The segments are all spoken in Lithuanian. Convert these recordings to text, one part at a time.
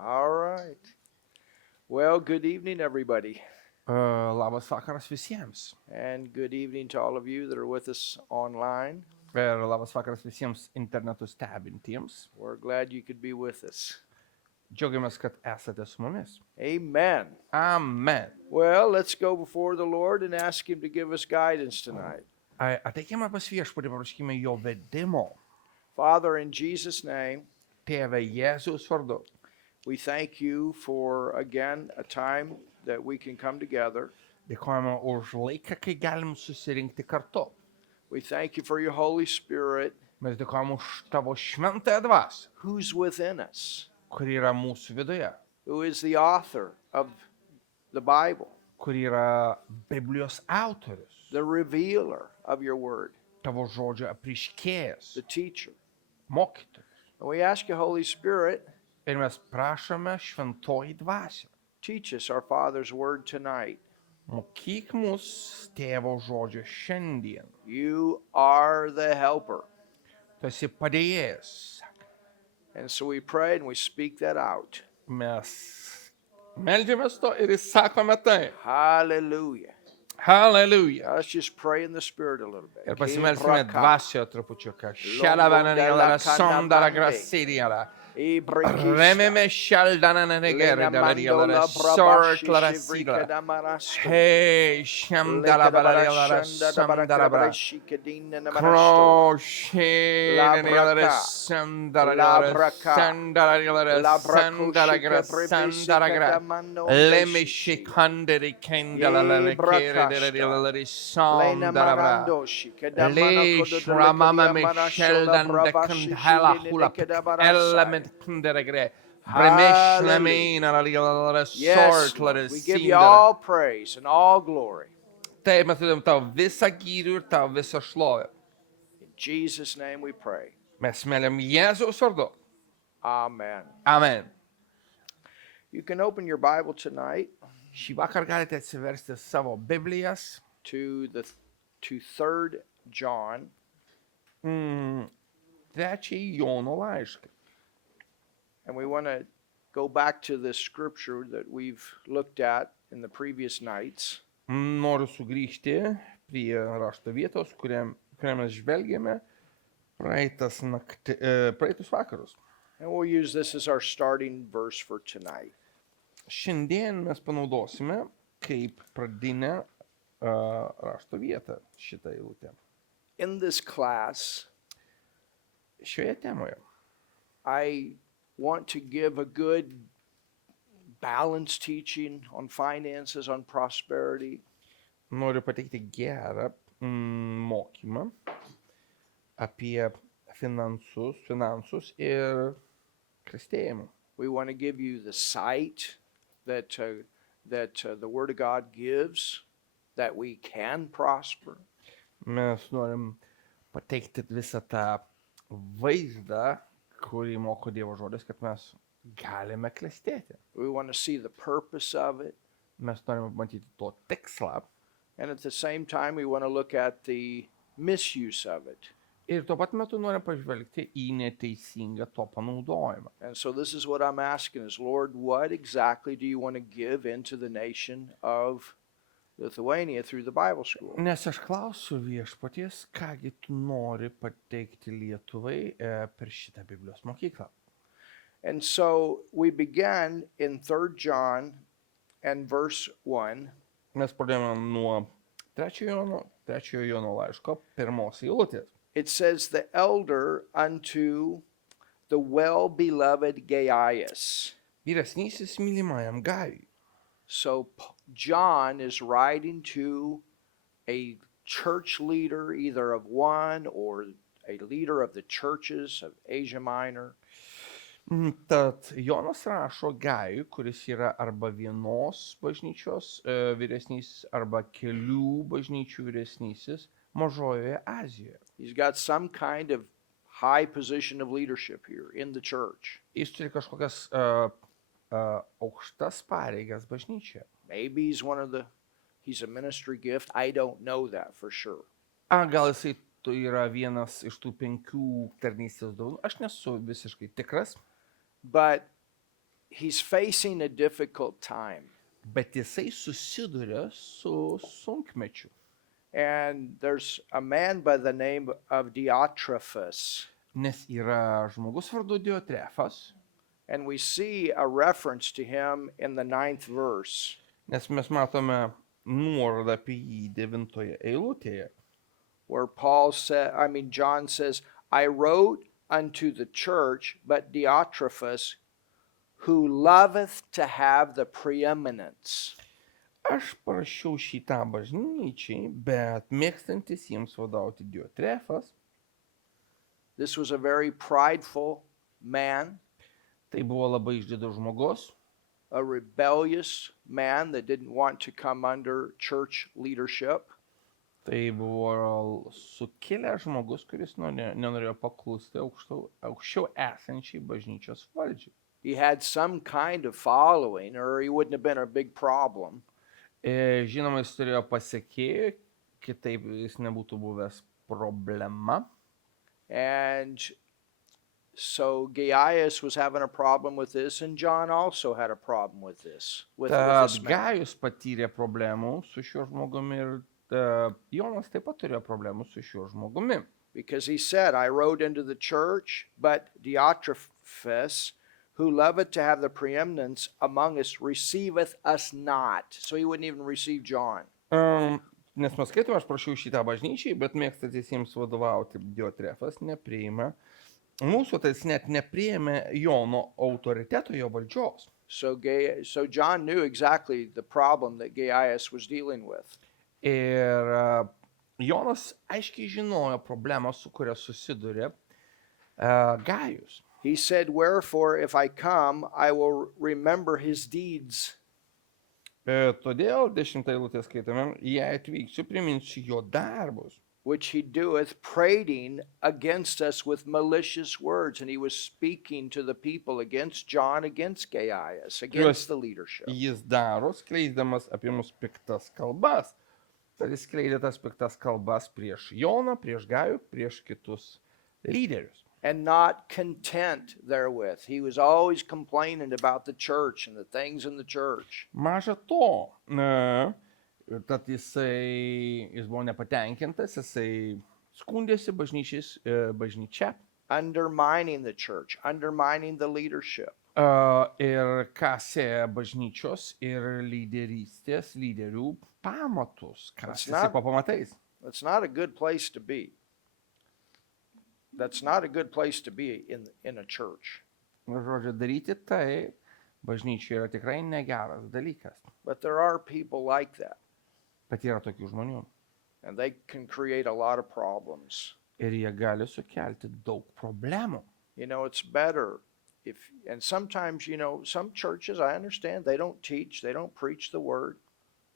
All right. Well, good evening, everybody. Labas vakaras visiems. And good evening to all of you that are with us online. Ir labas vakaras visiems internetu stebintiems. We're glad you could be with us. Džiaugiamės, kad esate su mumis. Amen. Amen. Well, let's go before the Lord and ask Him to give us guidance tonight. Ateikime pas viešpatį, prašykime jo vedimo. Father, in Jesus' name, Tėve Jėzaus vardu. we thank you for, again, a time that we can come together. Dėkojame už laiką, kai galim susirinkti kartu. We thank you for your Holy Spirit Mes dėkojame už tavo šventąją dvasią, who's within us, kuri yra mūsų viduje, who is the author of the Bible, kuri yra Biblijos autorius, the revealer of your word, tavo žodžio apriškėjas, the teacher. mokytojas. And we ask you, Holy Spirit, Ir mes prašome šventoji dvasia. teach us our Father's word tonight. Mokyk mus tėvo žodžio šiandien. You are the helper. Tu esi padėjėjas. And so we pray and we speak that out. Mes meldžiamės to ir įsakome tai. Hallelujah. Hallelujah. Now let's just pray in the Spirit a little bit. Ir pasimelsime Kibraka, dvasioje trupučiuką. Šalavananėlė sondara grasirėlė. Ibrikishta, Rememe šaldananėgerė dalarėlė sortlara sigla. Hei, šamdala balarėlė sondara bra. Krošėlė sondara sondara gra sondara gra. Leme shikandere kendala la kere de sondara bra. Leish ramama Micheldan de Kandhala Hula element Kunderegre. Bremesh Lamina la Yes, sort Lord, la we give you sindara. all praise and all glory. Tai mes turim tau visą gyrių ir tau visą šlovę. In Jesus' name we pray. Mes mėliam Jėzaus vardu. Amen. Amen. You can open your Bible tonight Šį vakar galite atsiversti savo Biblijas. to 3 John. Trečiąjį Jono laišką. And we want to go back to the scripture that we've looked at in the previous nights. Noriu sugrįžti prie rašto vietos, kurią mes žvelgėme praeitus vakarus. And we'll use this as our starting verse for tonight. Šiandien mes panaudosime kaip pradinę rašto vietą šitą eilutę. In this class, Šioje temoje I want to give a good balanced teaching on finances, on prosperity. noriu pateikti gerą mokymą apie finansus ir klestėjimą. We want to give you the sight that the Word of God gives, that we can prosper. Mes norim pateikti visą tą vaizdą, kurį moko Dievo žodis, kad mes galime klestėti. We want to see the purpose of it. Mes norime matyti to tikslą And at the same time, we want to look at the misuse of it. ir tuo pat metu norime pažvelgti į neteisingą to panaudojimą. And so this is what I'm asking is, Lord, what exactly do you want to give into the nation of Lithuania through the Bible school? Nes aš klausiu viešpaties, kągi tu nori pateikti Lietuvai per šitą Biblijos mokyklą. And so we began in 3 John and verse 1. Mes pradėjome nuo trečiojo Jono laiško pirmos eilutės. It says, the elder unto the well-beloved Gaius. Vyresnysis mylimajam Gajui. So John is writing to a church leader, either of one or a leader of the churches of Asia Minor. Tad Jonas rašo Gajui, kuris yra arba vienos bažnyčios vyresnysis, arba kelių bažnyčių vyresnysis Mažojoje Azijoje. He's got some kind of high position of leadership here in the church. Jis turi kažkokias aukštas pareigas bažnyčioje. Maybe he's a ministry gift. I don't know that for sure. Gal jisai yra vienas iš tų 5 tarnystės dovanų. Aš nesu visiškai tikras. But he's facing a difficult time. Bet jisai susiduria su sunkmečiu. And there's a man by the name of Diotrephes. Nes yra žmogus vardu Diotrefas, And we see a reference to him in the 9th verse. nes mes matome nuorodą apie jį 9 eilutėje, Where John says, I wrote unto the church, but Diotrephes, who loveth to have the preeminence. aš parašiau šitą bažnyčiai, bet mėgstantis jiems vadovauti Diotrefas, This was a very prideful man, tai buvo labai išdidus žmogus, a rebellious man that didn't want to come under church leadership. tai buvo sukilęs žmogus, kuris nenorėjo paklusti aukščiau esančiai bažnyčios valdžiai. He had some kind of following, or he wouldn't have been a big problem. Žinoma, jis turėjo pasekėjų, kitaip jis nebūtų buvęs problema. And so Gaius was having a problem with this, and John also had a problem with this. With Tad this man. Gajus patyrė problemų su šiuo žmogumi ir Jonas taip pat turėjo problemų su šiuo žmogumi. Because he said, I wrote into the church, but Diotrephes, who loveth to have the preeminence among us, receiveth us not. So he wouldn't even receive John. Nes mes skaitome, aš prašiau šitą bažnyčiai, bet mėgstantis jiems vadovauti Diotrefas nepriima mūsų, tai jis net nepriėmė Jono autoriteto, jo valdžios. So John knew exactly the problem that Gaius was dealing with. Ir Jonas aiškiai žinojo problemą, su kuria susidurė Gajus. He said, wherefore, if I come, I will remember his deeds. Todėl 10 eilutė skaitome, jei atvyksiu, priminsiu jo darbus, Which he doeth, prating against us with malicious words. And he was speaking to the people against John, against Gaius, against the leadership. jis daro, skleisdamas apie mus piktas kalbas. Tad jis skleidė tas piktas kalbas prieš Joną, prieš Gajų, prieš kitus lyderius. And not content therewith. He was always complaining about the church and the things in the church. Maža to, tad jis buvo nepatenkintas, jisai skundėsi bažnyčia Undermining the church, undermining the leadership. ir kasė bažnyčios ir lyderystės lyderių pamatus, kasėsi po pamatais. That's not a good place to be. That's not a good place to be in a church. Žodžiu, daryti tai bažnyčioje yra tikrai negeras dalykas. But there are people like that, Bet yra tokių žmonių. and they can create a lot of problems. Ir jie gali sukelti daug problemų. You know, it's better and sometimes, some churches, I understand, they don't teach, they don't preach the word.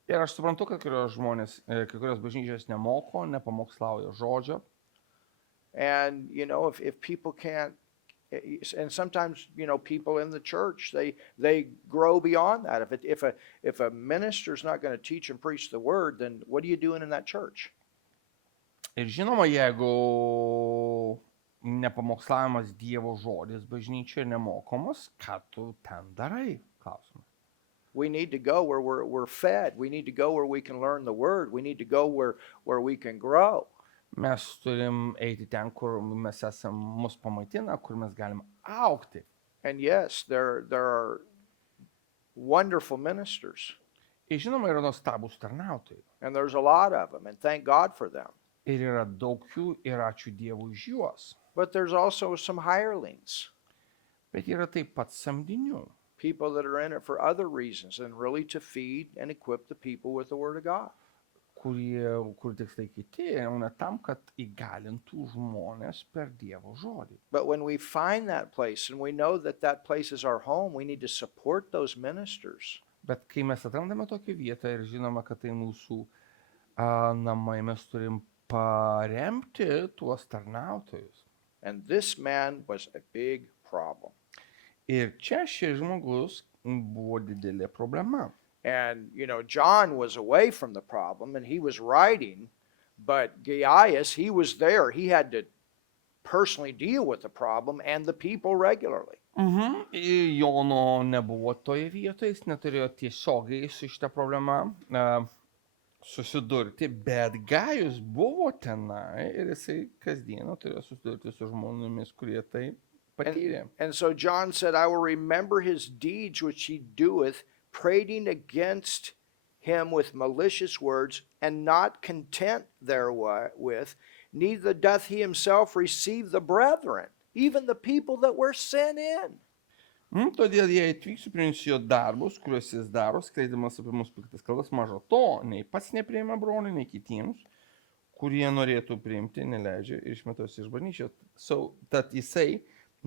Ir aš suprantu, kad kai kurios bažnyčios nemoko, nepamokslauja žodžio. And, if people can't, and sometimes, people in the church, they grow beyond that. If a minister's not going to teach and preach the word, then what are you doing in that church? Ir žinoma, jeigu nepamokslavimas Dievo žodis bažnyčioje nemokomas, ką tu ten darai? Klausimas. We need to go where we're fed. We need to go where we can learn the word. We need to go where we can grow. Mes turim eiti ten, kur mus pamaitina, kur mes galim augti. And yes, there are wonderful ministers, Ir žinoma, yra nuostabūs tarnautojai. and there's a lot of them, and thank God for them. Ir yra daug jų ir ačiū Dievui už juos. But there's also some hirelings, Bet yra taip pat samdinių. people that are in it for other reasons than really to feed and equip the people with the Word of God. Kur tikslai kiti, o ne tam, kad įgalintų žmonės per Dievo žodį. But when we find that place and we know that that place is our home, we need to support those ministers. Bet kai mes atrandame tokią vietą ir žinome, kad tai mūsų namai, mes turim paremti tuos tarnautojus. And this man was a big problem. Ir čia šis žmogus buvo didelė problema. And, John was away from the problem and he was writing, but Gaius, he was there. He had to personally deal with the problem and the people regularly. Jono nebuvo toje vietoje, jis neturėjo tiesiogiai su šitą problemą susidurti, bet Gajus buvo tenai ir jisai kasdieną turėjo susidurti su žmonėmis, kurie tai patyrė. And so John said, I will remember his deeds which he doeth, prating against him with malicious words, and not content therewith, neither doth he himself receive the brethren, even the people that were sent in. Todėl jei atvyksiu priminsiu jo darbus, kuriuos jis daro, skleidamas apie mus piktas kalbas, maža to, nei pats nepriima brolių, nei kitiems, kurie norėtų priimti, neleidžia ir išmetos iš bažnyčios. Tad jisai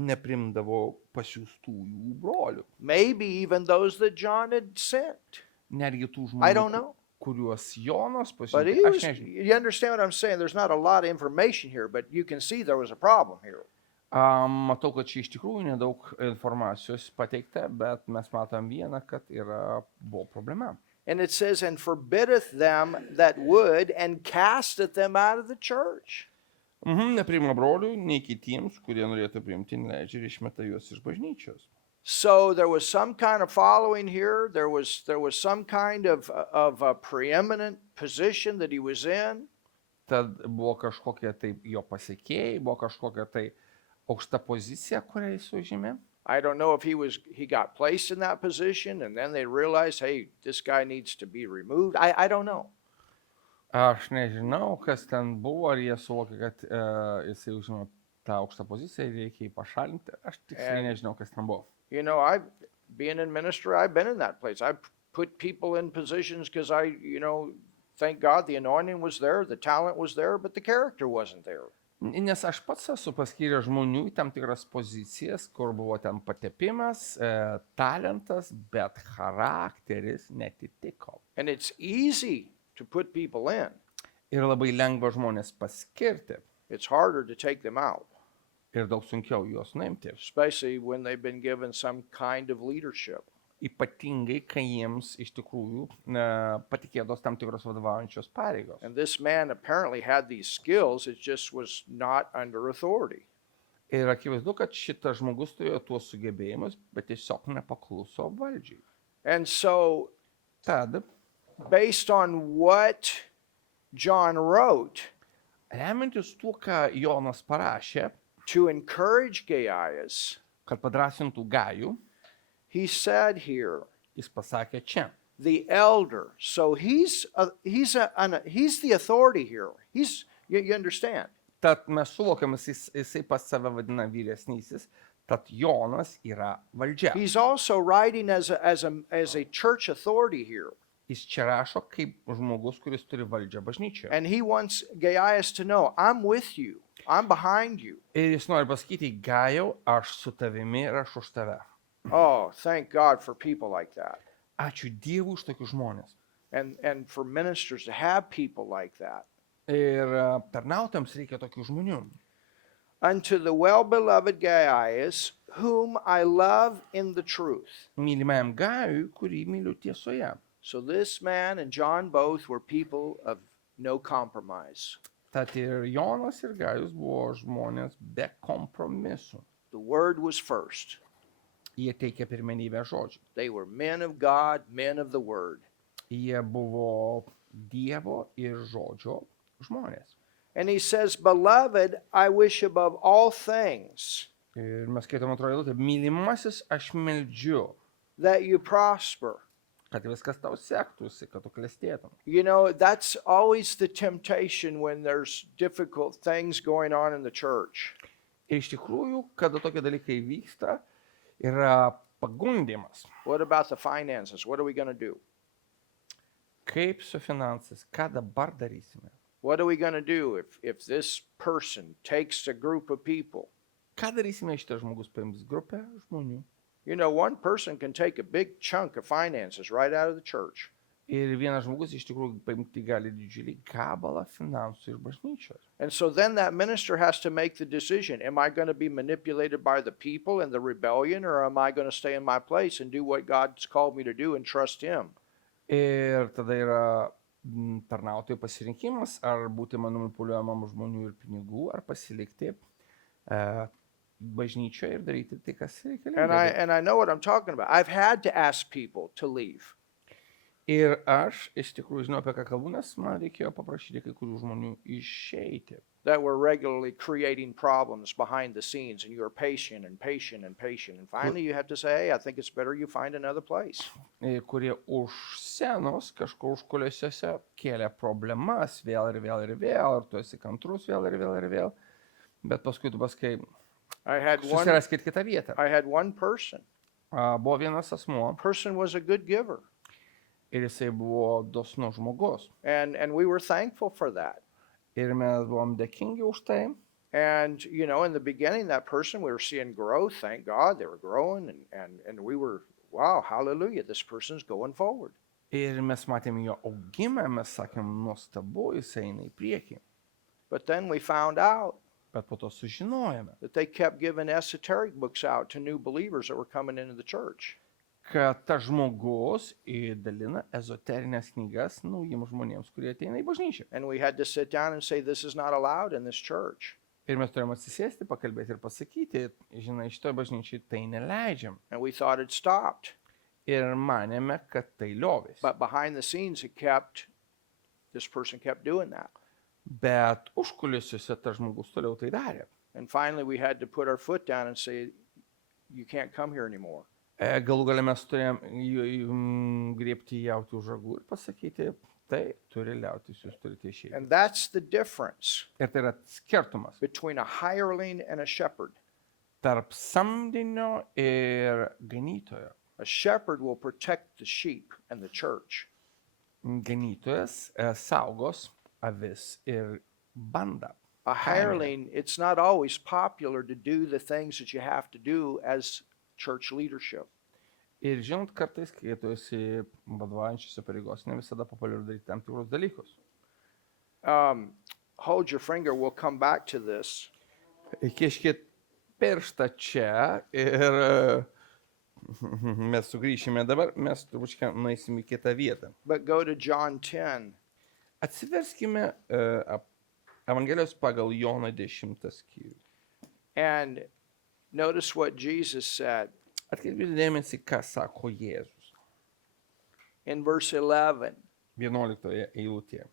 neprimdavo pasiųstųjų brolių. Maybe even those that John had sent. Netgi tų I žmonių, don't know. kuriuos Jonas But pasiuntė. he Aš was, nežinau. you understand what I'm saying? There's not a lot of information here, but you can see there was a problem here. Matau, kad čia iš tikrųjų nedaug informacijos pateikta, bet mes matom vieną, kad buvo problema. And it says, and forbiddeth them that would, and casteth them out of the church. Nepriima brolių, nei kitiems, kurie norėtų priimti, neleidžia ir išmeta juos iš bažnyčios. So there was some kind of following here. There was some kind of a preeminent position that he was in. Tad buvo kažkokie tai jo pasiekėjai, buvo kažkokia tai aukšta pozicija, kurią jis užėmė. I don't know if he got placed in that position and then they realized, hey, this guy needs to be removed. I don't know. Aš nežinau, kas ten buvo, ar jie suvokė, kad jisai užėmė tą aukštą poziciją ir reikia jį pašalinti. Aš tiksliai nežinau, kas ten buvo. You know, being in ministry, I've been in that place. I've put people in positions because thank God the anointing was there, the talent was there, but the character wasn't there. Nes aš pats esu paskyręs žmonių į tam tikras pozicijas, kur buvo ten patepimas, talentas, bet charakteris netitiko. And it's easy to put people in. Ir labai lengva žmonės paskirti. It's harder to take them out, Ir daug sunkiau juos nuimti. especially when they've been given some kind of leadership. Ypatingai, kai jiems iš tikrųjų patikėtos tam tikros vadovaujančios pareigos. And this man apparently had these skills, it just was not under authority. Ir akivaizdu, kad šitas žmogus turėjo tuos sugebėjimus, bet tiesiog nepakluso valdžiai. And so, Tad, based on what John wrote, remiantis tuo, ką Jonas parašė, to encourage Gaius, kad padrasintų Gajų, he said here, jis pasakė čia. the elder. So he's the authority here. You understand? Tad mes suvokiam, jisai pas save vadina vyresnysis, tad Jonas yra valdžia. He's also writing as a church authority here. Jis čia rašo kaip žmogus, kuris turi valdžią bažnyčioje. And he wants Gaius to know, I'm with you. I'm behind you. Ir jis nori pasakyti, Gajau, aš su tavimi ir aš už tave. Oh, thank God for people like that. Ačiū Dievui už tokius žmonės. And for ministers to have people like that. Ir tarnautams reikia tokių žmonių. Unto the well-beloved Gaius, whom I love in the truth. Mylimajam Gajui, kurį myliu tiesoje. So this man and John both were people of no compromise. Tad ir Jonas ir Gajus buvo žmonės be kompromisų. The word was first. Jie teikia pirmenybę žodžiui. They were men of God, men of the word. Jie buvo Dievo ir žodžio žmonės. And he says, beloved, I wish above all things Ir mes skaitom antroje eilutėje, mylimasis, aš meldžiu, that you prosper. kad viskas tau sektųsi, kad tu klestėtum. You know, that's always the temptation when there's difficult things going on in the church. Ir iš tikrųjų, kada tokie dalykai vyksta, yra pagundimas. What about the finances? What are we going to do? Kaip su finansais, ką dabar darysime? What are we going to do if this person takes a group of people? Ką darysime, šitas žmogus paims grupę žmonių? You know, one person can take a big chunk of finances right out of the church. Ir vienas žmogus iš tikrųjų paimti gali didžiulį gabalą finansų iš bažnyčios. And so then that minister has to make the decision. Am I going to be manipulated by the people and the rebellion, or am I going to stay in my place and do what God's called me to do and trust Him? Ir tada yra tarnautojų pasirinkimas, ar būti manipuliuojamam žmonių ir pinigų, ar pasilikti bažnyčioje ir daryti tai, kas And reikalinga. I know what I'm talking about. I've had to ask people to leave. Ir aš iš tikrųjų žinau, apie ką kalbu, nes man reikėjo paprašyti kai kurių žmonių išeiti. That were regularly creating problems behind the scenes, and you are patient and patient and patient. And finally, you have to say, hey, I think it's better you find another place. Kurie už scenos kažkur užkulisiuose kėlė problemas vėl ir vėl ir vėl, ir tu esi kantrus vėl ir vėl ir vėl. Bet paskui tu pasakai, I had susiraskit kitą vietą. one person. Buvo vienas asmuo Person was a good giver, ir jisai buvo dosnus žmogus. and we were thankful for that. Ir mes buvom dėkingi už tai. And you know, in the beginning, that person, we were seeing growth. Thank God they were growing, and we were, wow, hallelujah, this person's going forward. Ir mes matėme jo augimą, mes sakėm, nuostabu, jis eina į priekį. But then we found out Bet po to sužinojome, that they kept giving esoteric books out to new believers that were coming into the church. kad tas žmogus dalina ezoterinės knygas naujiems žmonėms, kurie ateina į bažnyčią. And we had to sit down and say, this is not allowed in this church. Ir mes turėjome atsisėsti, pakalbėti ir pasakyti, žinai, šitoje bažnyčiai tai neleidžiam. And we thought it stopped. Ir manėme, kad tai liovės. But behind the scenes, this person kept doing that. Bet užkulisiuose tas žmogus toliau tai darė. And finally, we had to put our foot down and say, you can't come here anymore. Galų gale mes turėjom griebti jauti už ragų ir pasakyti, tai turi liautis, jūs turite išeiti. And that's the difference Ir tai yra skirtumas between a hireling and a shepherd. tarp samdinio ir ganytojo. A shepherd will protect the sheep and the church. Ganytojas saugos avis ir bandą. A hireling, it's not always popular to do the things that you have to do as church leadership. Ir žinot, kartais, kai tu esi vadovaujančiose pareigos, ne visada populiaru daryti tam tikrus dalykus. Hold your finger, we'll come back to this. Kiškit pirštą čia ir mes sugrįšime dabar, mes trupučią nueisim į kitą vietą. But go to John 10. Atsiverskime Evangelijos pagal Joną 10 skyrių. And notice what Jesus said Atkreipkite dėmesį, ką sako Jėzus. in verse 11. 11 eilutėje.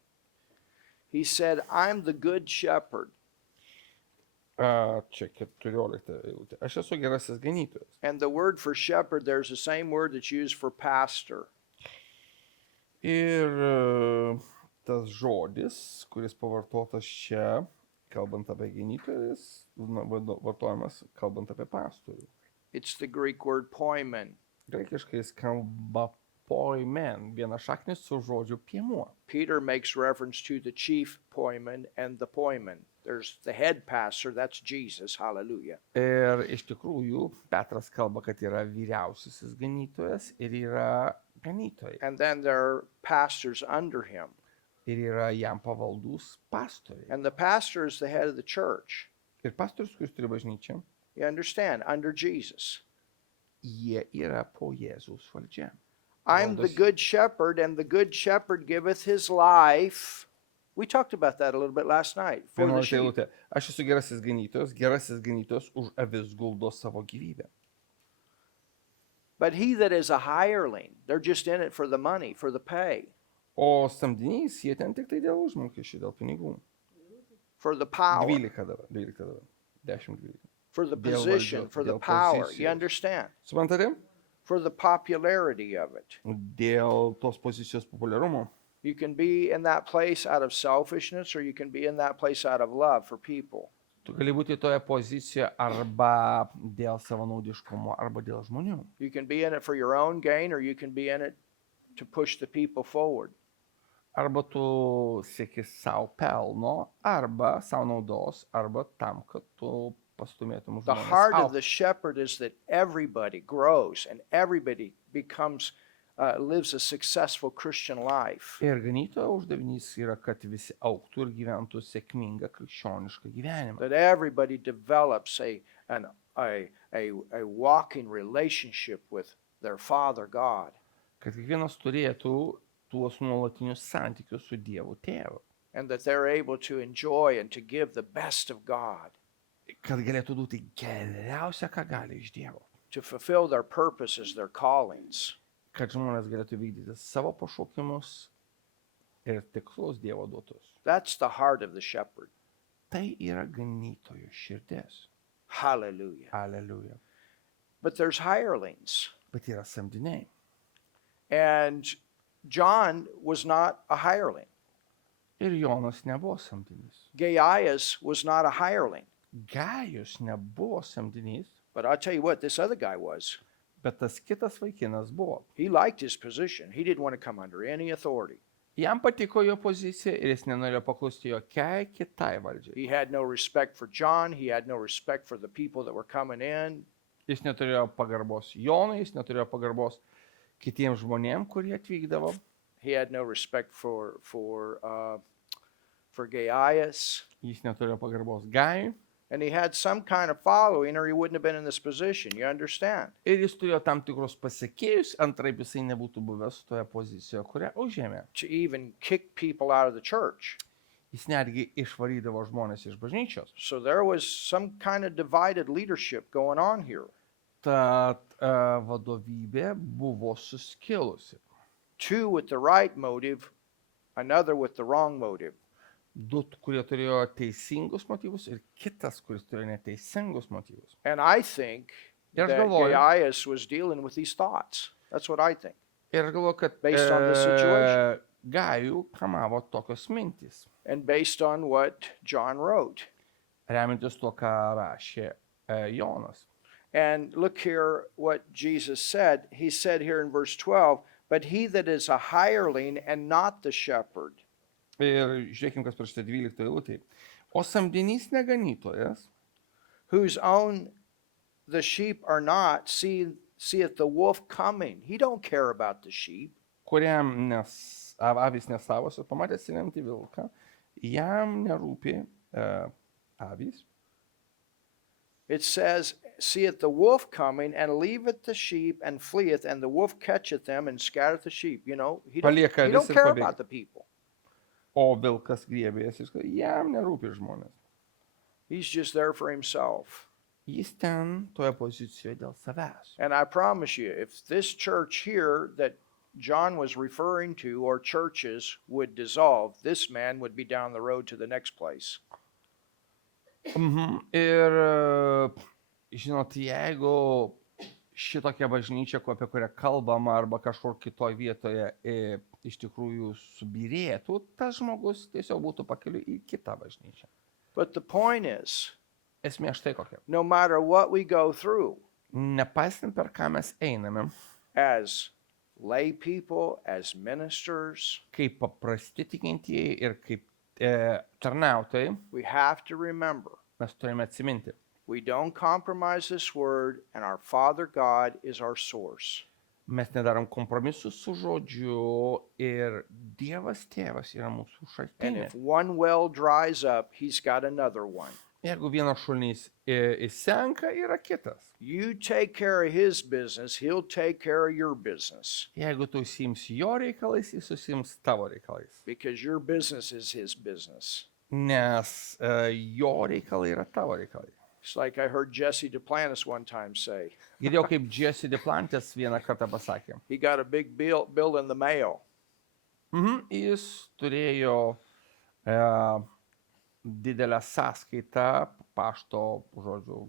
He said, I'm the good shepherd, Čia 14 eilutė. Aš esu gerasis ganytojas. and the word for shepherd, there's the same word that's used for pastor. Ir tas žodis, kuris pavartotas čia, kalbant apie ganytojus, vartojamas kalbant apie pastorių. It's the Greek word poimen. Graikiškai jis kalba poimen, viena šaknis su žodžiu piemuo. Peter makes reference to the chief poimen and the poimen. There's the head pastor, that's Jesus, hallelujah. Ir iš tikrųjų Petras kalba, kad yra vyriausiasis ganytojas ir yra ganytojai. And then there are pastors under him. Ir yra jam pavaldus pastoriai. And the pastor is the head of the church. Ir pastorius, kuris turi bažnyčią, You understand? Under Jesus. jie yra po Jėzaus valdžia. I'm the Valdosi. good shepherd, and the good shepherd giveth his life. We talked about that a little bit last night. For the 11 sheep. eilutė. Aš esu gerasis ganytojas už avis guldo savo gyvybę. But he that is a hireling, they're just in it for the money, for the pay, O samdinys, jie ten tik tai dėl užmokesčių, dėl pinigų. for the power, 12 dabar, 10, 12. for the Dėl position, valdžios, for the dėl power. pozicijos. You understand? Suprantate? For the popularity of it. Dėl tos pozicijos populiarumo. You can be in that place out of selfishness, or you can be in that place out of love for people. Tu gali būti toje pozicijoje arba dėl savanaudiškumo, arba dėl žmonių. You can be in it for your own gain, or you can be in it to push the people forward. Arba tu sieki savo pelno, arba savo naudos, arba tam, kad tu pastumėtum The žmonės heart of augti. the shepherd is that everybody grows and everybody becomes, lives a successful Christian life. Ir ganytojo uždavinys yra, kad visi augtų ir gyventų sėkmingą krikščionišką gyvenimą. That everybody develops a walking relationship with their Father God. Kad kiekvienas turėtų tuos nuolatinius santykius su Dievu Tėvu. And that they're able to enjoy and to give the best of God. kad galėtų duoti geriausia, ką gali iš Dievo. to fulfill their purposes, their callings. Kad žmonės galėtų vykdyti savo pašaukimus ir tikslus Dievo duotus. That's the heart of the shepherd. Tai yra ganytojo širdis. Hallelujah. Aleliuja. But there's hirelings. Bet yra samdiniai. And John was not a hireling. Ir Jonas nebuvo samdinys. Gaius was not a hireling. Gajus nebuvo samdinys, But I'll tell you what, this other guy was. bet tas kitas vaikinas buvo. He liked his position. He didn't want to come under any authority. Jam patiko jo pozicija ir jis nenorėjo paklusti jokiai kitai valdžiai. He had no respect for John. He had no respect for the people that were coming in. Jis neturėjo pagarbos Jonui, jis neturėjo pagarbos kitiems žmonėms, kurie atvykdavo. He had no respect for Gaius. Jis neturėjo pagarbos Gajui. And he had some kind of following or he wouldn't have been in this position. You understand? Ir jis turėjo tam tikrus pasiekėjus, antraip jisai nebūtų buvęs toje pozicijoje, kurią užėmė. To even kick people out of the church. Jis netgi išvarydavo žmonės iš bažnyčios. So there was some kind of divided leadership going on here. Tad vadovybė buvo suskilusi. Two with the right motive, another with the wrong motive. Du, kurie turėjo teisingus motyvus ir kitas, kuris turėjo neteisingus motyvus. And I think Ir aš that galvoju, Gaius was dealing with these thoughts. That's what I think. ir aš galvoju, kad Based on the situation. Gajų kamavo tokios mintys, And based on what John wrote. remintis tuo, ką rašė Jonas. And look here what Jesus said. He said here in verse 12, but he that is a hireling and not the shepherd. Ir žiūrėkime, kas parašyta 12 eilutėje. O samdinys neganytojas, Whose own the sheep are not, seeth the wolf coming. He don't care about the sheep. kuriam avys nesavosios, pamatęs įremti vilką, jam nerūpi avys. It says, seeth the wolf coming, and leaveth the sheep, and fleeth, and the wolf catcheth them, and scattereth the sheep. You know, he don't Palieka he don't avis ir care pabėga. about the people. O vilkas griebėjas, jam nerūpi žmonės. He's just there for himself. Jis ten toje pozicijoje dėl savęs. And I promise you, if this church here that John was referring to, or churches, would dissolve, this man would be down the road to the next place. Ir, žinot, jeigu šitokia bažnyčia, apie kurią kalbama, arba kažkur kitoje vietoje iš tikrųjų subirėtų, tas žmogus tiesiog būtų pakeliui į kitą bažnyčią. But the point is, Esmė štai kokia. no matter what we go through Nepaisant per ką mes einame, as lay people, as ministers, kaip paprasti tikintieji ir kaip tarnautojai, we have to remember mes turime atsiminti, we don't compromise this word, and our Father God is our source. mes nedarom kompromisų su žodžiu ir Dievas Tėvas yra mūsų And šaltinis. if one well dries up, he's got another one. Jeigu vienas šulnys įsenka, yra kitas. You take care of his business, he'll take care of your business, Jeigu tu užsiimsi jo reikalais, jis užsiims tavo reikalais. because your business is his business. Nes jo reikalai yra tavo reikalai. It's like I heard Jesse Duplantis one time say. Girdėjau, kaip Jesse Duplantis vieną kartą pasakė. He got a big bill in the mail. Jis turėjo didelę sąskaitą pašto, žodžiu,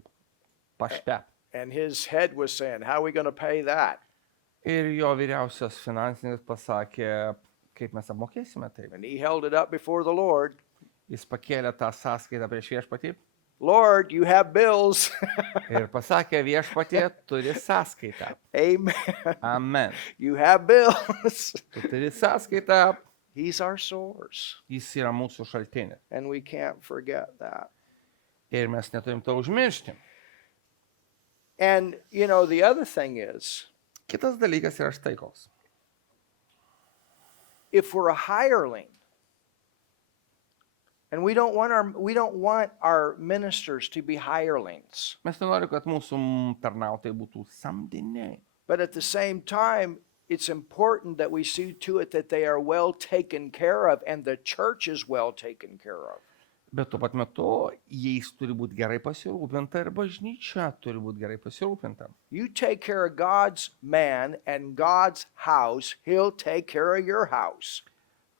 pašte. And his head was saying, how are we going to pay that? Ir jo vyriausias finansininkas pasakė, kaip mes apmokėsime tai. And he held it up before the Lord. Jis pakėlė tą sąskaitą prieš viešpatį Lord, you have bills. ir pasakė, viešpatie turi sąskaitą. Amen. Amen. You have bills. Tu turi sąskaitą, He's our source. jis yra mūsų šaltinis. And we can't forget that. Ir mes neturim to užmiršti. And, you know, the other thing is, Kitas dalykas yra štai koks. if we're a hireling, and we don't want our ministers to be hirelings. Mes nenorime, kad mūsų tarnautojai būtų samdiniai. But at the same time, it's important that we see to it that they are well taken care of and the church is well taken care of. Bet tuo pat metu jais turi būti gerai pasirūpinta ir bažnyčia turi būti gerai pasirūpinta. You take care of God's man and God's house, he'll take care of your house.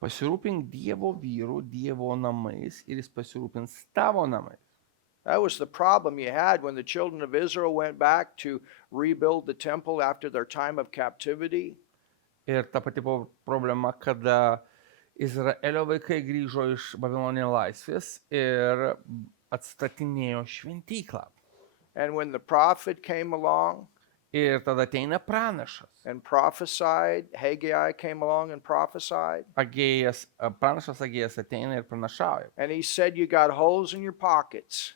Pasirūpink Dievo vyrų, Dievo namais ir jis pasirūpins tavo namais. That was the problem you had when the children of Israel went back to rebuild the temple after their time of captivity. Ir ta pati problema, kada Izraelio vaikai grįžo iš Babilonijos laisvės ir atstatinėjo šventyklą. And when the prophet came along Ir tada ateina pranašas. and prophesied, Haggai came along and prophesied, Pranašas Agėjas ateina ir pranašauja. and he said, you got holes in your pockets.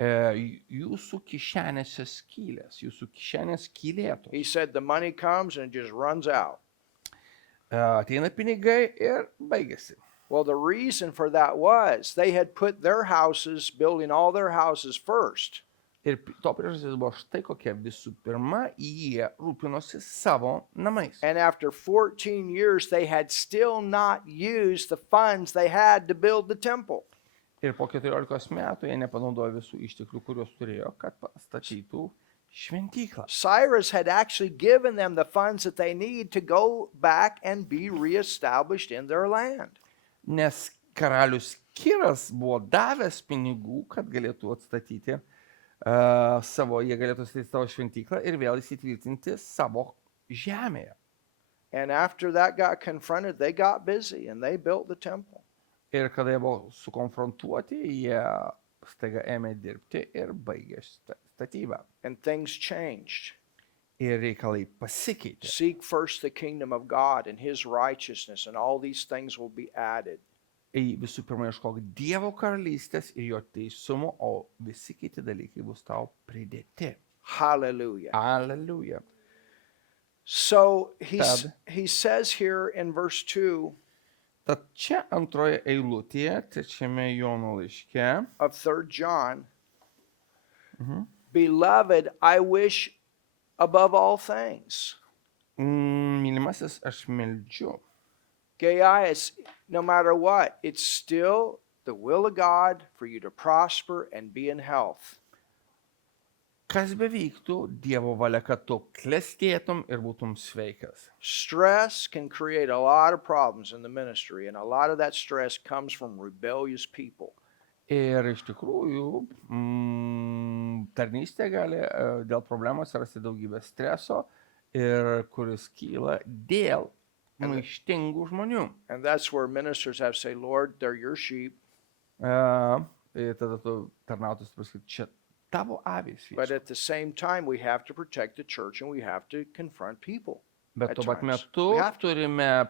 Jūsų kišenėse skylės, jūsų kišenės skylėtos. He said, the money comes and it just runs out. Ateina pinigai ir baigėsi. Well, the reason for that was they had put their houses, building all their houses first. Ir to priežastis buvo štai kokia. Visų pirma, jie rūpinosi savo namais. And after 14 years, they had still not used the funds they had to build the temple. Ir po 14 metų jie nepanaudojo visų išteklių, kuriuos turėjo, kad pastatytų šventyklą. Cyrus had actually given them the funds that they need to go back and be reestablished in their land. Nes karalius Kiras buvo davęs pinigų, kad galėtų atstatyti jie galėtų atstatyti savo šventyklą ir vėl įsitvirtinti savo žemėje. And after that got confronted, they got busy and they built the temple. Ir kada jie buvo sukonfrontuoti, jie staiga ėmė dirbti ir baigė statybą. And things changed. Ir reikalai pasikeitė. Seek first the kingdom of God and his righteousness, and all these things will be added. Visų pirma, ieškok Dievo karalystės ir jo teisumo, o visi kiti dalykai bus tau pridėti. Hallelujah. Alleluja. So Tad. he says here in verse 2 Tad čia antroje eilutėje, trečiame Jono laiške, of 3 John, Beloved, I wish above all things. mylimasis, aš meldžiu. Gaius, no matter what, it's still the will of God for you to prosper and be in health. Kas bevyktų, Dievo valia, kad tu klestėtum ir būtum sveikas. Stress can create a lot of problems in the ministry, and a lot of that stress comes from rebellious people. Ir iš tikrųjų, tarnystė gali dėl problemos rasti daugybę streso, ir kuris kyla dėl maištingų žmonių. And that's where ministers have to say, Lord, they're your sheep. Ir tada tu tarnautus pasakyti, čia tavo avys. But at the same time, we have to protect the church and we have to confront people. Bet tuo pat times. metu We have to. turime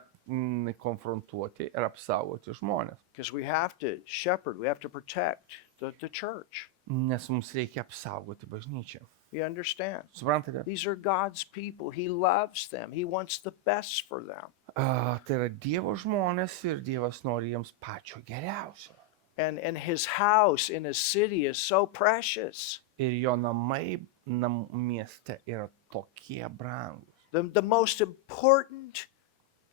konfrontuoti ir apsaugoti žmonės. Because we have to shepherd, we have to protect the church. Nes mums reikia apsaugoti bažnyčią. You understand? Suprantate? These are God's people. He loves them. He wants the best for them. Tai yra Dievo žmonės ir Dievas nori jiems pačio geriausio. And his house in his city is so precious. Ir jo namai mieste yra tokie brangus. The most important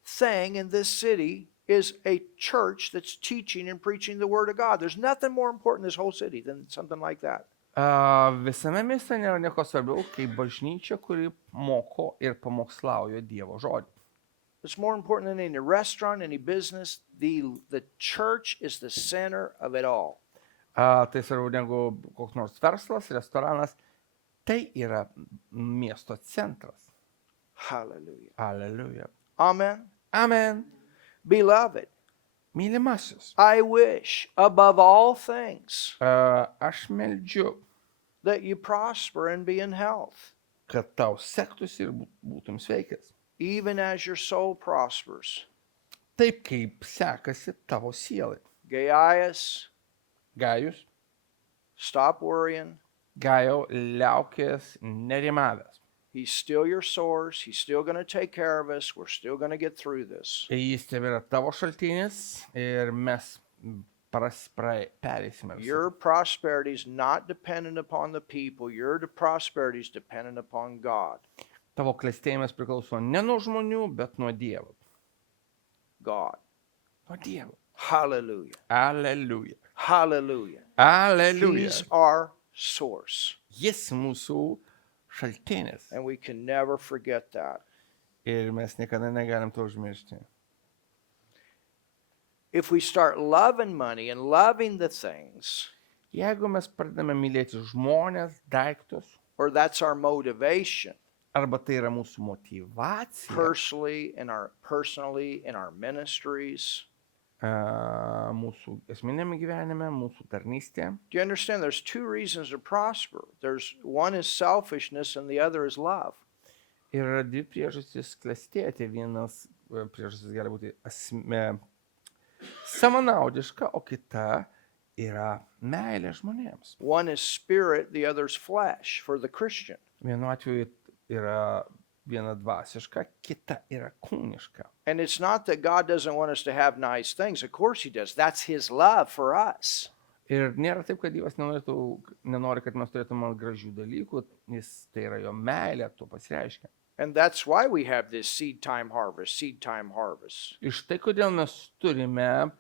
thing in this city is a church that's teaching and preaching the word of God. There's nothing more important in this whole city than something like that. Visame mieste nėra nieko svarbiau, kaip bažnyčia, kuri moko ir pamokslauja Dievo žodį. It's more important than any restaurant, any business. The church is the center of it all. Tai svarbiau negu koks nors verslas, restoranas. Tai yra miesto centras. Hallelujah. Alleluja. Amen. Amen. Beloved, Mylimasis, I wish above all things aš meldžiu, that you prosper and be in health, kad tau sektųsi ir būtum sveikas. even as your soul prospers. Taip kaip sekasi tavo sielai. Gaius, Gajus, stop worrying. Gajau, liaukės nerimavęs. He's still your source. He's still going to take care of us. We're still going to get through this. Jis tebėra tavo šaltinis ir mes perėsime visą. Your prosperity is not dependent upon the people. Your prosperity is dependent upon God. Tavo klestėjimas priklauso ne nuo žmonių, bet nuo Dievo. God. Nuo Dievo. Hallelujah. Alleluja. Hallelujah. Aleliuja. He's our source. Jis mūsų šaltinis. And we can never forget that. Ir mes niekada negalim to užmiršti. If we start loving money and loving the things, Jeigu mes pradedame mylėti žmonės, daiktus, or that's our motivation, arba tai yra mūsų motyvacija personally in our ministries, mūsų asmeniniame gyvenime, mūsų tarnystėje. do you understand there's two reasons to prosper? One is selfishness and the other is love. Ir yra dvi priežastys klestėti. Vienas priežastis gali būti savanaudiška, o kita yra meilė žmonėms. One is spirit, the other is flesh for the Christian. Vienu atveju yra viena dvasiška, kita yra kūniška. And it's not that God doesn't want us to have nice things. Of course he does. That's his love for us. Ir nėra taip, kad Dievas nenori, kad mes turėtume gražių dalykų, nes tai yra jo meilė, to pasireiškia. And that's why we have this seed time harvest. Iš tai, kodėl mes turime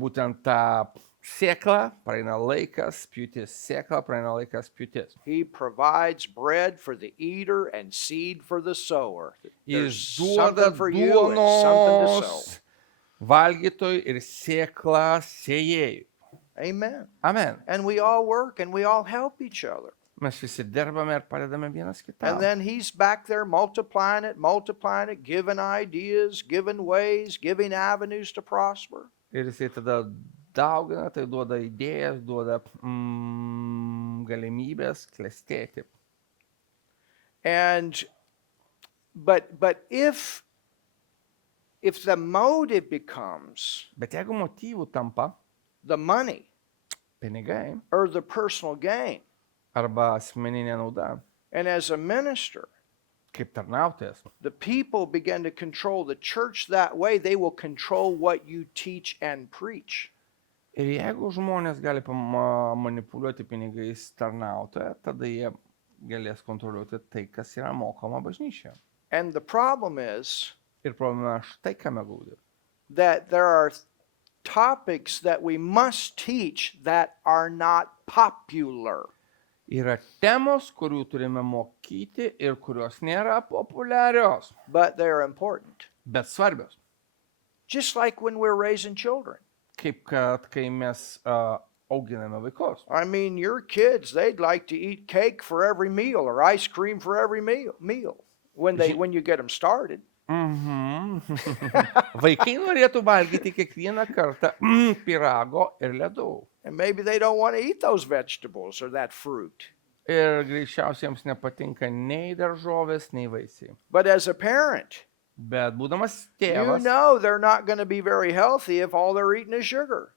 būtent tą sėklą, praeina laikas, pjūtis, sėklą, praeina laikas, pjūtis. He provides bread for the eater and seed for the sower. There's Jis duoda something for you and something to sow. duonos valgytojui ir sėklą sėjėjui. Amen. Amen. And we all work and we all help each other. Mes visi dirbame ir padedame vienas kitam. And then he's back there multiplying it, giving ideas, giving ways, giving avenues to prosper. Ir jisai tada daugina, tai duoda idėjas, duoda galimybės klestėti. And but if the motive becomes Bet jeigu motyvų tampa the money pinigai or the personal gain, arba asmeninė nauda, and as a minister, kaip tarnautojas, the people begin to control the church that way, they will control what you teach and preach. ir jeigu žmonės gali manipuliuoti pinigais tarnautoją, tada jie galės kontroliuoti tai, kas yra mokoma bažnyčioje. And the problem is Ir problema štai kame glūdi. that there are topics that we must teach that are not popular. Yra temos, kurių turime mokyti ir kurios nėra populiarios, But they're important. bet svarbios. Just like when we're raising children. Kaip kad kai mes auginame vaikus. I mean, your kids, they'd like to eat cake for every meal or ice cream for every meal when you get them started. Vaikai norėtų valgyti kiekvieną kartą pyrago ir ledų. And maybe they don't want to eat those vegetables or that fruit. Ir greičiausiai jiems nepatinka nei daržovės, nei vaisiai. But as a parent, Bet būdamas you tėvas, know they're not going to be very healthy if all they're eating is sugar.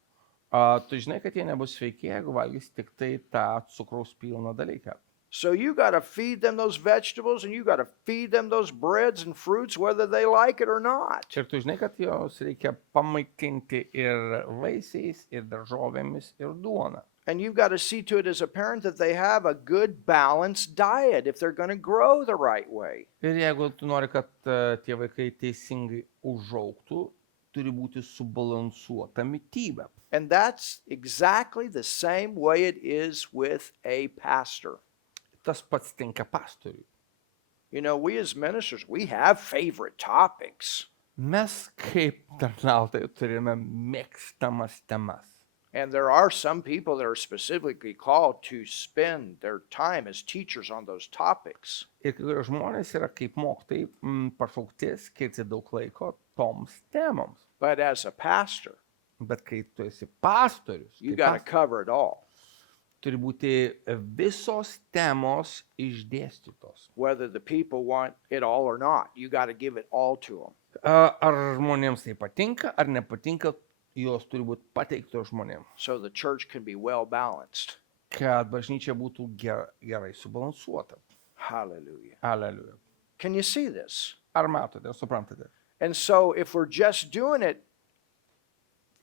tu žinai, kad jie nebus sveiki, jeigu valgys tik tai tą cukraus pilną dalyką. So you got to feed them those vegetables and you got to feed them those breads and fruits whether they like it or not. Ir tu žinai, kad jos reikia pamaitinti ir vaisiais, ir daržovėmis, ir duona. And you've got to see to it as a parent that they have a good balanced diet if they're going to grow the right way. Ir jeigu tu nori, kad tie vaikai teisingai užaugtų, turi būti subalansuota mityba. And that's exactly the same way it is with a pastor. Tas pats tinka pastoriui. You know, we as ministers, we have favorite topics. Mes kaip tarnautojai turime mėgstamas temas. And there are some people that are specifically called to spend their time as teachers on those topics. Ir kai kurie žmonės yra kaip mokytojai pašaukti skirti daug laiko toms temoms. But as a pastor, Bet kai tu esi pastorius, you kaip got to cover it all. turi būti visos temos išdėstytos. Whether the people want it all or not, you got to give it all to them. Ar žmonėms tai patinka, ar nepatinka, jos turi būti pateiktos žmonėms. So the church can be well balanced. Kad bažnyčia būtų gerai subalansuota. Hallelujah. Aleliuja. Can you see this? Ar matote, suprantate? And so if we're just doing it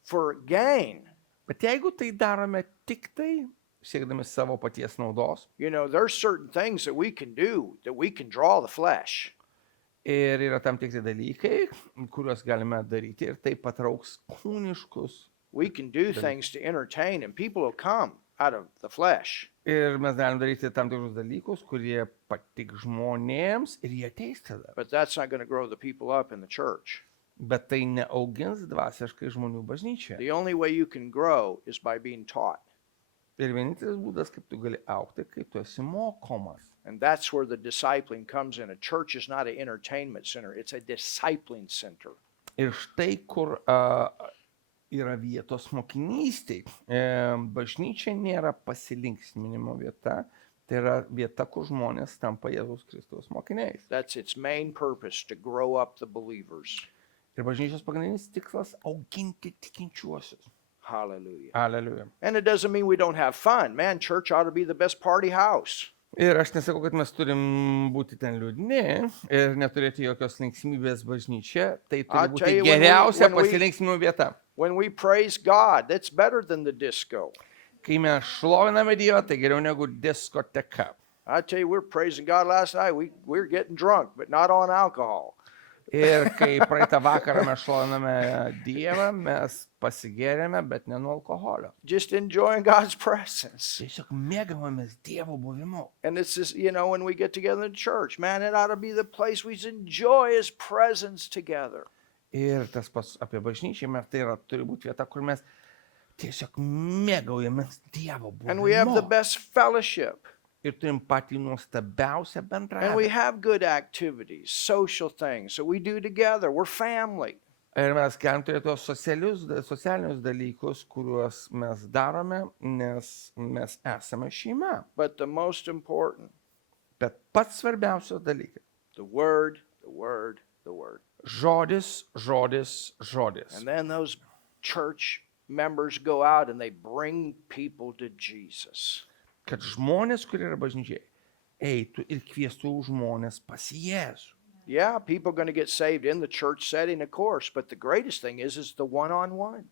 for gain, Bet jeigu tai darome tik tai, siekdami savo paties naudos, you know, there's certain things that we can do that we can draw the flesh. ir yra tam tikri dalykai, kuriuos galime daryti ir tai patrauks kūniškus We can do things to entertain, and people will come out of the flesh. Ir mes galim daryti tam tikrus dalykus, kurie patik žmonėms ir jie ateis tada. But that's not going to grow the people up in the church. Bet tai neaugins dvasiškai žmonių bažnyčioje. The only way you can grow is by being taught. Ir vienintelis būdas, kaip tu gali augti, kai tu esi mokomas. And that's where the discipling comes in. A church is not an entertainment center, it's a discipling center. Ir štai kur yra vietos mokinystėj. Bažnyčia nėra pasilinksminimo vieta, tai yra vieta, kur žmonės tampa Jėzaus Kristaus mokiniais. That's its main purpose, to grow up the believers. Ir bažnyčios pagrindinis tikslas - auginti tikinčiuosius. Hallelujah. Aleliuja. And it doesn't mean we don't have fun. Man, church ought to be the best party house. Ir aš nesakau, kad mes turim būti ten liūdni ir neturėti jokios linksmybės bažnyčia, tai I'll turi tell būti you, geriausia when we- pasilinksminimo vieta. When we praise God, that's better than the disco. Kai mes šloviname Dievą, tai geriau negu diskoteka. I tell you, we were praising God last night. We're getting drunk, but not on alcohol. Ir kai praeitą vakarą mes šloviname Dievą, mes pasigėrėme, bet ne nuo alkoholio. Just enjoying God's presence. Tiesiog mėgavomės Dievo buvimu. And it's just, when we get together in church, man, it ought to be the place we enjoy His presence together. Ir tas pats apie bažnyčią, mes tai turi būti vieta, kur mes tiesiog mėgaujamės Dievo And we have the buvimu. best fellowship. Ir turim patį nuostabiausią And we bendravimą. have good activities, social things that we do together. We're family. Ir mes galim turėti tos socialinius dalykus, kuriuos mes darome, nes mes esame šeima. But the most important, Bet pats svarbiausias dalykas the Word, the Word, the Word. - žodis, žodis, žodis. And then those church members go out and they bring people to Jesus. Kad žmonės, kurie yra bažnyčiai, eitų ir kviestų žmonės pas Jėzų. Yeah, people are going to get saved in the church setting, of course, but the greatest thing is the one-on-one.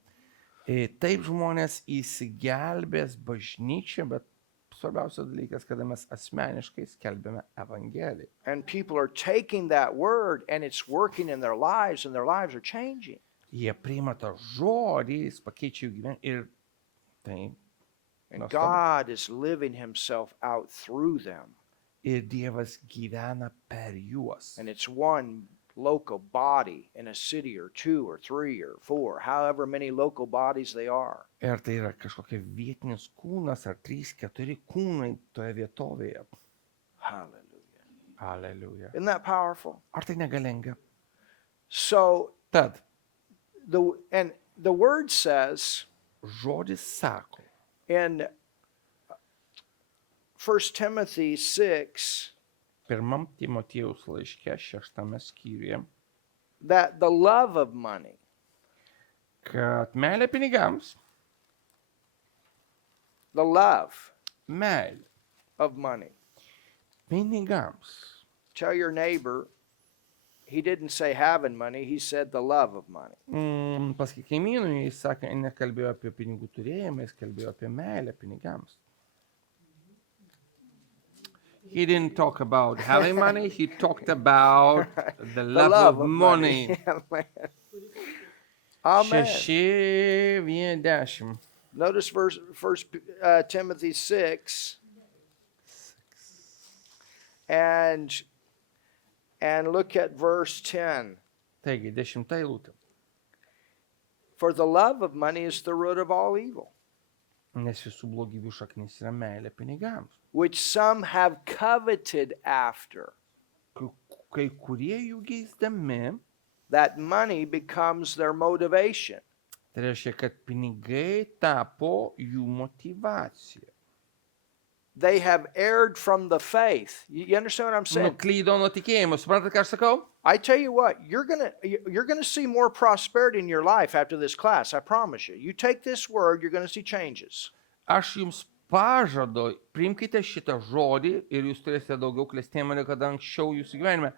Taip žmonės įsigelbės bažnyčią, bet svarbiausias dalykas, kada mes asmeniškai skelbėme Evangeliją. And people are taking that word and it's working in their lives and their lives are changing. Jie priima tą žodį, jis pakeičia jų gyvenimą ir tai. And Nuostabu. God is living Himself out through them. Ir Dievas gyvena per juos. And it's one local body in a city or two or three or four, however many local bodies they are. Ir tai yra kažkokia vietinis kūnas ar 3-4 kūnai toje vietovėje. Hallelujah. Aleliuja. Isn't that powerful? Ar tai negalinga? So, Tad the word says žodis sako in 1 Timothy 6 pirmam Timotiejaus laiške 6 skyriuje, that the love of money, kad meilė pinigams, the love meilė of money. pinigams. Tell your neighbor, he didn't say having money, he said the love of money. Paskui kaimynui jis sakė, nekalbėjo apie pinigų turėjimą, jis kalbėjo apie meilę pinigams. He didn't talk about having money, he talked about the love of money. Amen. Amen. 6:10. Notice first Timothy 6 and look at verse 10. Taigi, 10 eilutė. For the love of money is the root of all evil, Nes visų blogybių šaknis yra meilė pinigams. which some have coveted after. Kai kurie jų geisdami, That money becomes their motivation. tai reiškia, kad pinigai tapo jų motyvacija. They have erred from the faith. You understand what I'm saying? Nuklydo nuo tikėjimo. Suprantate, ką aš sakau? I tell you what, you're gonna see more prosperity in your life after this class. I promise you. You take this word, you're gonna see changes. Aš jums pažadu, priimkite šitą žodį ir jūs turėsite daugiau klestėjimo, negu kada anksčiau jūsų gyvenime.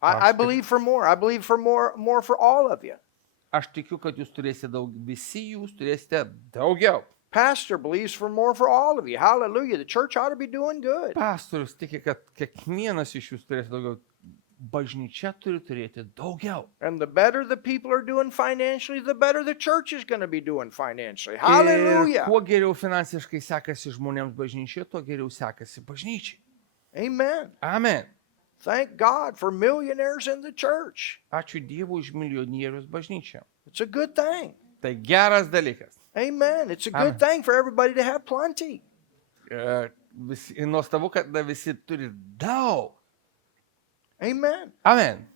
I believe for more. I believe for more for all of you. Aš tikiu, kad jūs turėsite daug, visi jūs turėsite daugiau. Pastor believes for more for all of you. Hallelujah. The church ought to be doing good. Pastorius tiki, kad kiekvienas iš jūsų turės daugiau. bažnyčia turi turėti daugiau. And the better the people are doing financially, the better the church is going to be doing financially. Ir Hallelujah. kuo geriau finansiškai sekasi žmonėms bažnyčioje, tuo geriau sekasi bažnyčiai. Amen. Amen. Thank God for millionaires in the church. Ačiū Dievui už milijonierius bažnyčią. It's a good thing. Tai geras dalykas. Amen. It's a Amen. good thing for everybody to have plenty. Nuostabu, kad visi turi daug. Amen. Amen.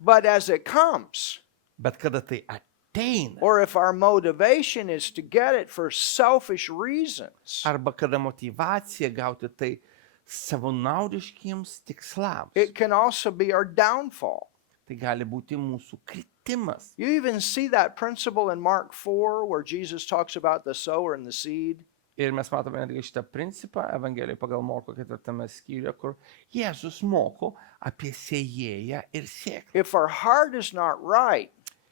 But as it comes, Bet kada tai ateina, or if our motivation is to get it for selfish reasons, arba kada motyvacija gauti tai savanaudiškiems tikslams, it can also be our downfall. tai gali būti mūsų kritimas. You even see that principle in Mark 4 where Jesus talks about the sower and the seed. Ir mes matome netgi šitą principą Evangelijoje pagal Morko 4 skyriuje, kur Jėzus moko apie sėjėją ir sėklą. If our heart is not right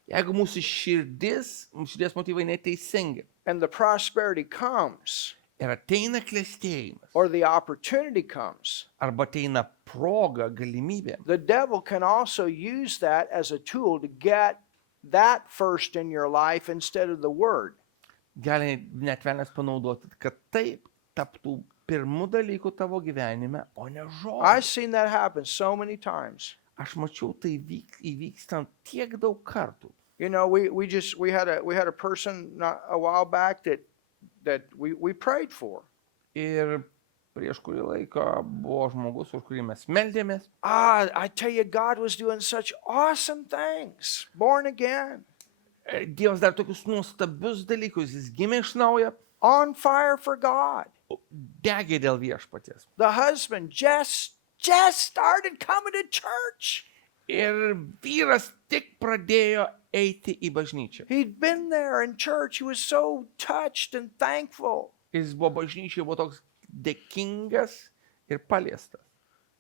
Jeigu mūsų širdies motyvai neteisingi and the prosperity comes ir ateina klestėjimas, or the opportunity comes, arba ateina proga, galimybė, the devil can also use that as a tool to get that first in your life instead of the word. gali net velnias panaudoti, kad taip taptų pirmų dalykų tavo gyvenime, o ne I've žodžiai. seen that happen so many times. Aš mačiau tai įvykstant tiek daug kartų. You know, we had a person not a while back that we prayed for. Ir prieš kurį laiką buvo žmogus, už kurį mes meldėmės. I tell you, God was doing such awesome things. Born again, Dievas dar tokius nuostabius dalykus, jis gimė iš naujo, on fire for God. degė dėl viešpaties. The husband just started coming to church. Ir vyras tik pradėjo eiti į bažnyčią. He'd been there in church. He was so touched and thankful. Jis buvo bažnyčiai, buvo toks dėkingas ir paliestas.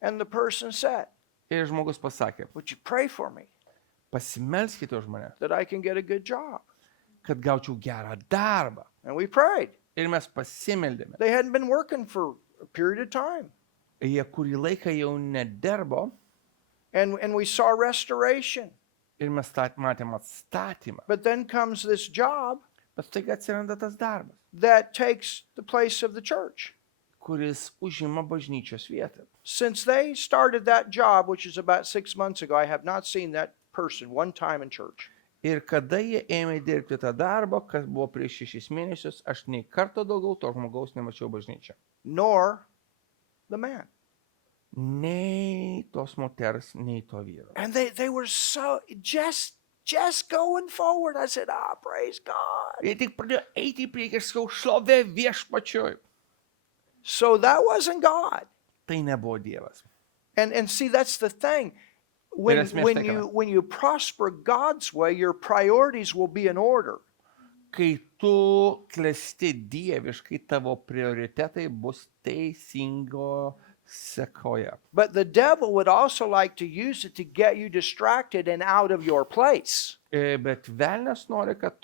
And the person said, Ir žmogus pasakė, would you pray for me pasimelskite už mane, that I can get a good job? kad gaučiau gerą darbą. And we prayed. Ir mes pasimeldėme. They hadn't been working for a period of time. Jie kurį laiką jau nedirbo And we saw restoration. ir mes matėm atstatymą. But then comes this job Bet staiga atsiranda tas darbas, that takes the place of the church. kuris užima bažnyčios vietą. Since they started that job, which is about 6 months ago, I have not seen that person one time in church. Ir kada jie ėmė dirbti tą darbą, kas buvo prieš 6 mėnesius, aš nei karto daugiau to žmogaus nemačiau bažnyčią. Nor the man. Nei tos moters, nei to vyro. And they were so just going forward. I said, praise God. Jie tik pradėjo eiti į priekį ir sakau, šlovė viešpačiui. So that wasn't God. Tai nebuvo Dievas. And see, that's the thing. When, esmė when štai you kame. when you prosper God's way, your priorities will be in order. Kai tu klesti dieviškai, tavo prioritetai bus teisingo sekoje. But the devil would also like to use it to get you distracted and out of your place. Bet velnias nori, kad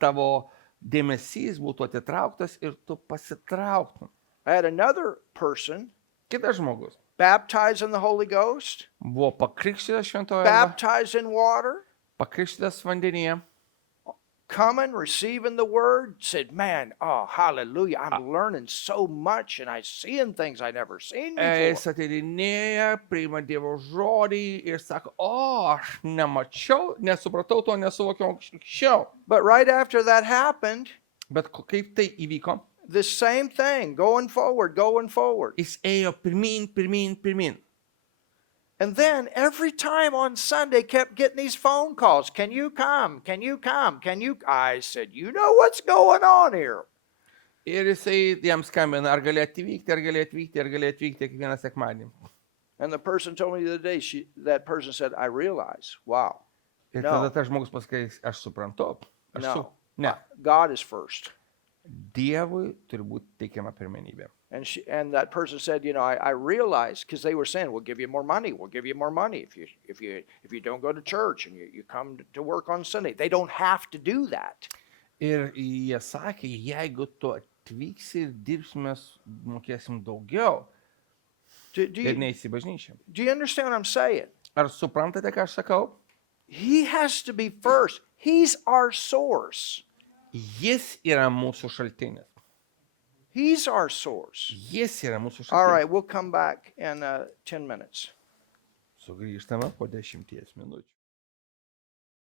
tavo dėmesys būtų atitrauktas ir tu pasitrauktum. I had another person Kitas žmogus baptized in the Holy Ghost, buvo pakrikštytas šventoje, baptized in water, pakrikštytas vandenyje, coming, receiving the word, said, man, hallelujah, I'm learning so much and I'm seeing things I never seen jis before. ateidinėja, priima Dievo žodį ir sako, aš nemačiau, nesupratau to, nesuvokiau anksčiau. But right after that happened, Bet kaip tai įvyko? the same thing, going forward. Jis ėjo pirmyn. And then every time on Sunday kept getting these phone calls. Can you come? Can you come? I said, you know what's going on here. Ir jisai jam skambina, ar gali atvykti kiekvieną sekmadienį. And the person told me the other day, that person said, I realize, wow, Ir No. tada tas žmogus pasakė, aš suprantu. Ne. God is first. Dievui turi būti teikiama pirmenybė. And that person said, I realize, because they were saying, we'll give you more money if you don't go to church and you come to work on Sunday. They don't have to do that. Ir jie sakė, jeigu tu atvyksi ir dirbsi, mes mokėsim daugiau. Do ir you, neis į bažnyčią. do you understand what I'm saying? Ar suprantate, ką aš sakau? He has to be first. He's our source. Jis yra mūsų šaltinis. He's our source. Jis yra mūsų All šaltinis. right, we'll come back in 10 minutes. Sugrįžtame po 10 minučių.